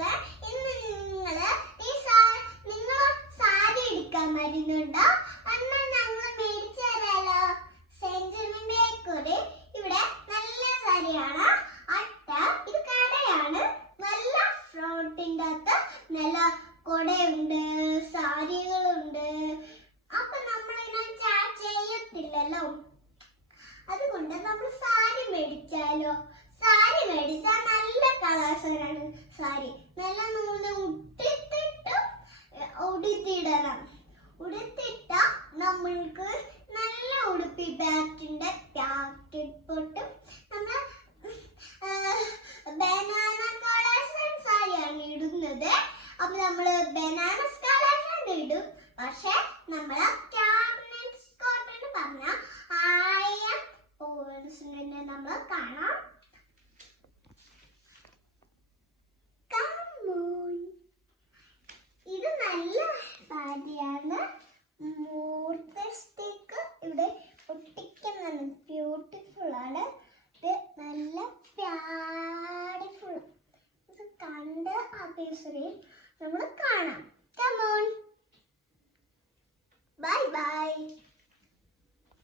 മക്കളെ, ഇന്ന് നിങ്ങൾ സാരി എടുക്കാൻ വരുന്നുണ്ടോ? എന്നാൽ ഞങ്ങൾ മേടിച്ചു തരാലോ. സെഞ്ചുറി ബേക്കറി ഇവിടെ നല്ല സാരിയാണ്. ഇത് കടയാണ്. നല്ല ഫ്രോട്ടിൻ്റെ അകത്ത് നല്ല കൊടയുണ്ട്, സാരികളുണ്ട്. അപ്പൊ നമ്മളിങ്ങനെ ചെയ്യത്തില്ലല്ലോ, അതുകൊണ്ട് നമ്മൾ സാരി മേടിച്ചാലോ. സാരി മേടിച്ചാൽ നല്ല കളേഴ്സാണ്. സാരി നല്ല നൂല് ഉടുത്തിടണം. ഉടുത്തിട്ട നമ്മൾക്ക് നല്ല ഉടുപ്പി ബാറ്റിന്റെ പൊട്ടും. നമ്മൾ ബനാന കളേഴ്സ് സാരിയാണ് ഇടുന്നത്. അപ്പൊ നമ്മള് ബനാന കളേഴ്സ് ഇടും. പക്ഷെ നമ്മള് കോട്ടൺ പറഞ്ഞ 1000 പോയിന്റ്സിനെ നമ്മൾ കാണാം. ഇത് നല്ല സാരിയാണ്. മൂർത്തിക്ക് ഇവിടെ ഒട്ടിക്കുന്നത് ബ്യൂട്ടിഫുൾ ആണ്. ഇത് നല്ല ബ്യൂട്ടിഫുൾ. ഇത് കണ്ട് ആ പീസിൽ നമ്മൾ കാണാം.